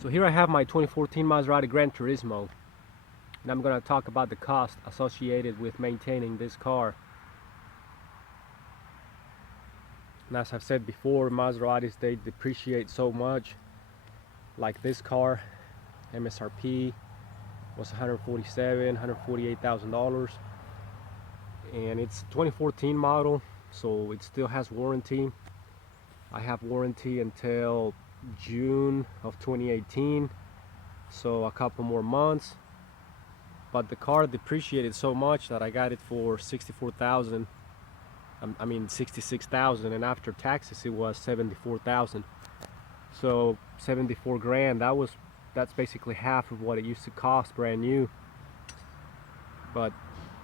So here I have my 2014 Maserati Granturismo, and I'm going to talk about the cost associated with maintaining this car. And as I've said before, Maseratis, they depreciate so much. Like this car, MSRP was $148,000, and it's 2014 model, so it still has warranty. I have warranty until June of 2018, so a couple more months. But the car depreciated so much that I got it for 64,000. I mean 66,000, and after taxes it was 74,000. So 74 grand. That's basically half of what it used to cost brand new. But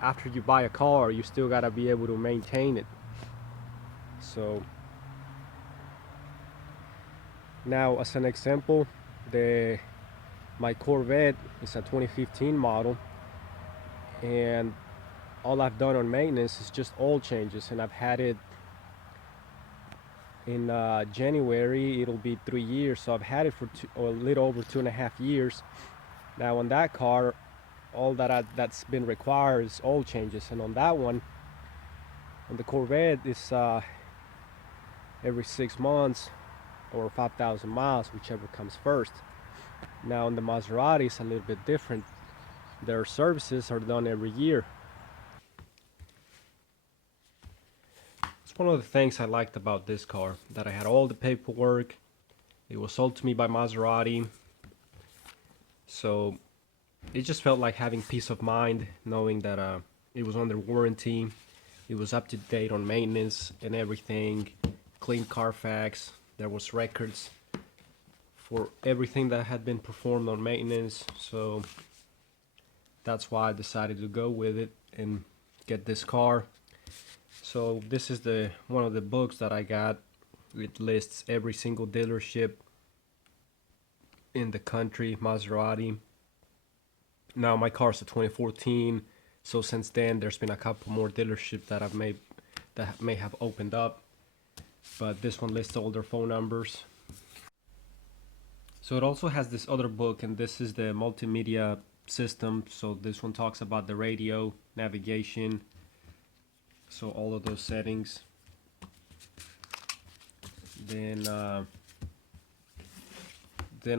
after you buy a car, you still gotta be able to maintain it. So now, as an example, my Corvette is a 2015 model, and all I've done on maintenance is just oil changes, and I've had it in January. It'll be 3 years, so I've had it for a little over 2.5 years. Now on that car, all that's been required is oil changes, and on that one, on the Corvette, is every 6 months or 5,000 miles, whichever comes first. Now on the Maserati, it's a little bit different. Their services are done every year. It's one of the things I liked about this car, that I had all the paperwork. It was sold to me by Maserati, so it just felt like having peace of mind knowing that it was under warranty, it was up to date on maintenance and everything, clean Carfax, there was records for everything that had been performed on maintenance. So that's why I decided to go with it and get this car. So this is one of the books that I got. It lists every single dealership in the country, Maserati. Now my car is a 2014, so since then there's been a couple more dealerships that may have opened up, but this one lists all their phone numbers. So it also has this other book, and this is the multimedia system. So this one talks about the radio, navigation, so all of those settings. Then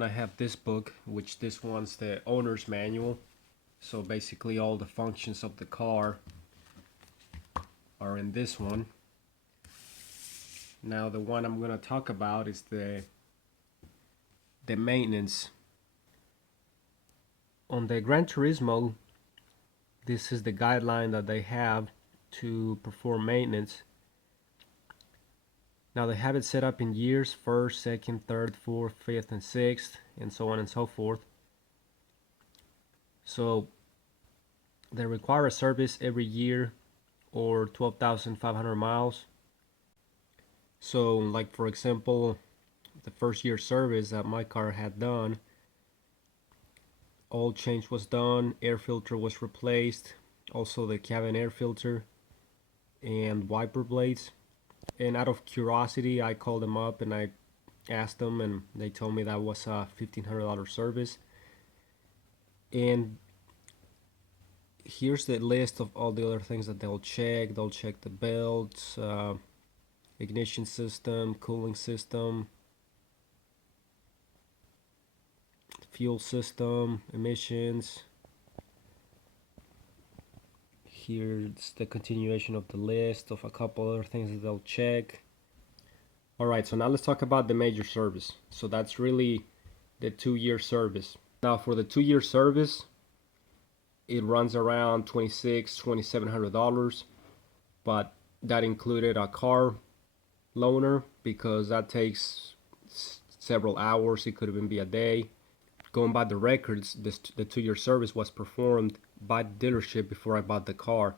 I have this book, which this one's the owner's manual. So basically all the functions of the car are in this one. Now the one I'm going to talk about is the maintenance. On the Granturismo, this is the guideline that they have to perform maintenance. Now they have it set up in years: first, second, third, fourth, fifth, and sixth, and so on and so forth. So they require a service every year or 12,500 miles. So like, for example, the first year service that my car had done, oil change was done, air filter was replaced, also the cabin air filter and wiper blades. And out of curiosity, I called them up and I asked them, and they told me that was a $1,500 service. And here's the list of all the other things that they'll check. They'll check the belts, ignition system, cooling system, fuel system, emissions. Here's the continuation of the list of a couple other things that they'll check. Alright, so now let's talk about the major service. So that's really the 2-year service. Now for the 2-year service, it runs around $2,700, but that included a car loaner, because that takes several hours. It could even be a day. Going by the records, the 2-year service was performed by the dealership before I bought the car.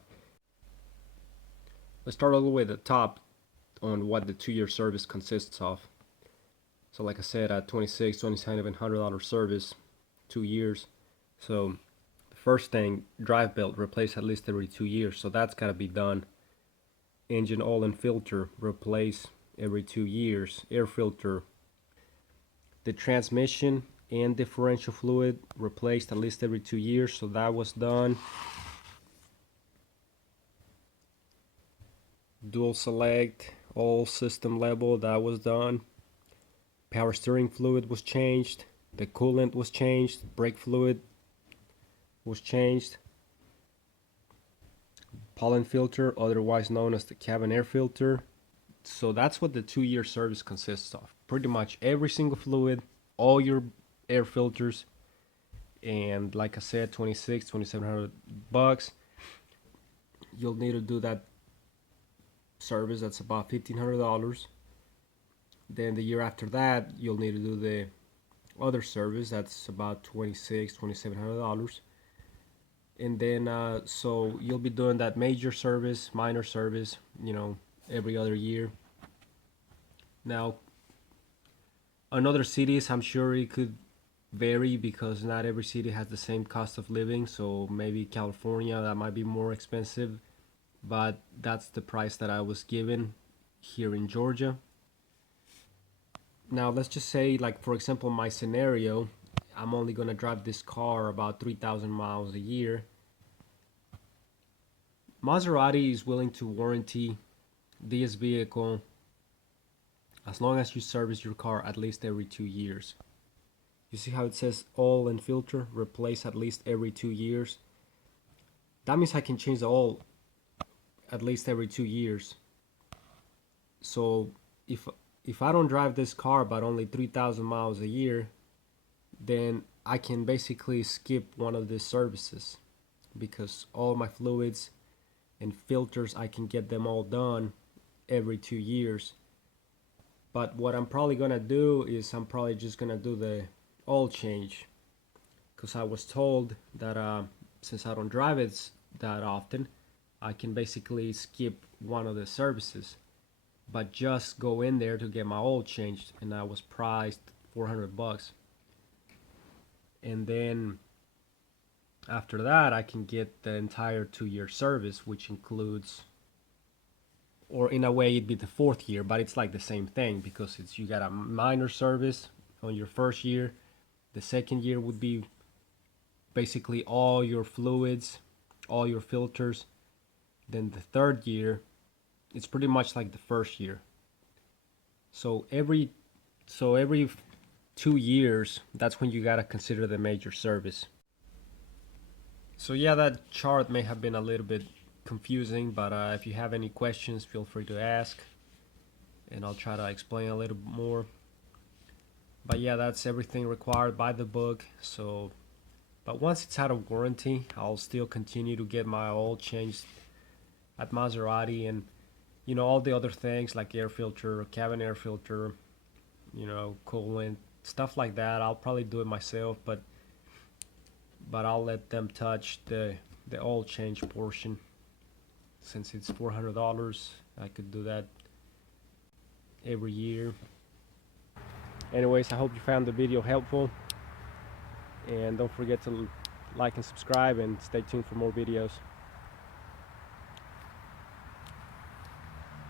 Let's start all the way at the top on what the 2-year service consists of. So like I said, a $2,700 service, 2 years. So the first thing, drive belt, replace at least every 2 years. So that's got to be done. Engine oil and filter, replace every 2 years. Air filter. The transmission and differential fluid replaced at least every 2 years, so that was done. Dual select, all system level, that was done. Power steering fluid was changed, the coolant was changed, brake fluid was changed. Pollen filter, otherwise known as the cabin air filter. So that's what the 2-year service consists of. Pretty much every single fluid, all your air filters, and like I said, 2,700 bucks. You'll need to do that service. That's about $1,500. Then the year after that, you'll need to do the other service. That's about $2,700. And then so you'll be doing that major service, minor service, every other year. Now, in other cities, I'm sure it could vary because not every city has the same cost of living. So maybe California, that might be more expensive, but that's the price that I was given here in Georgia. Now, let's just say, like, for example, my scenario, I'm only going to drive this car about 3,000 miles a year. Maserati is willing to warranty this vehicle as long as you service your car at least every 2 years. You see how it says oil and filter replace at least every 2 years? That means I can change the oil at least every 2 years. So if I don't drive this car but only 3,000 miles a year, then I can basically skip one of these services because all my fluids and filters, I can get them all done every 2 years. But what I'm probably gonna do is I'm probably just gonna do the oil change, because I was told that since I don't drive it that often, I can basically skip one of the services but just go in there to get my oil changed, and I was priced 400 bucks. And then after that, I can get the entire 2-year service, which includes, or in a way it'd be the 4th year, but it's like the same thing because you got a minor service on your 1st year. The 2nd year would be basically all your fluids, all your filters. Then the 3rd year, it's pretty much like the 1st year. So every 2 years, that's when you gotta consider the major service. So yeah, that chart may have been a little bit confusing, but if you have any questions, feel free to ask, and I'll try to explain a little more. But yeah, that's everything required by the book. So, but once it's out of warranty, I'll still continue to get my oil changed at Maserati, and all the other things like air filter, cabin air filter, coolant, stuff like that. I'll probably do it myself, but I'll let them touch the oil change portion. Since it's $400, I could do that every year. Anyways, I hope you found the video helpful, and don't forget to like and subscribe, and stay tuned for more videos.